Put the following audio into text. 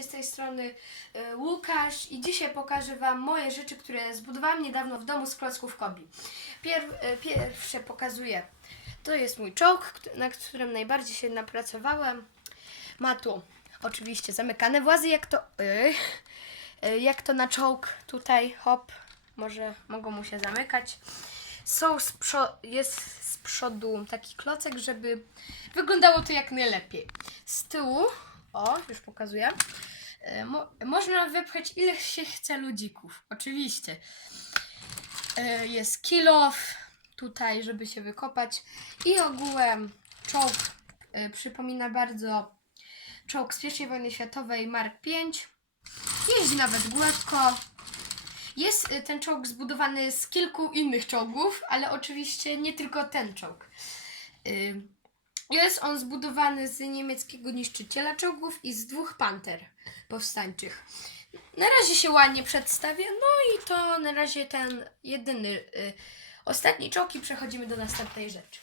z tej strony e, Łukasz i dzisiaj pokażę Wam moje rzeczy, które zbudowałam niedawno w domu z klocków Kobi. Pier, e, pierwsze pokazuję, to jest mój czołg, na którym najbardziej się napracowałem. Ma tu oczywiście zamykane włazy, jak to, e, jak to na czołg tutaj, hop, może mogą mu się zamykać. Są z jest z przodu taki klocek, żeby wyglądało to jak najlepiej. Z tyłu, o, już pokazuję, mo- można wypchać ile się chce ludzików. Oczywiście. E, Jest kilof tutaj, żeby się wykopać. I ogółem czołg e, przypomina bardzo czołg z I wojny światowej Mark V. Jeździ nawet gładko. Jest ten czołg zbudowany z kilku innych czołgów, ale oczywiście nie tylko ten czołg. Jest on zbudowany z niemieckiego niszczyciela czołgów i z dwóch panter powstańczych. Na razie się ładnie przedstawia, no i to na razie ten jedyny, y, ostatni czołg i przechodzimy do następnej rzeczy.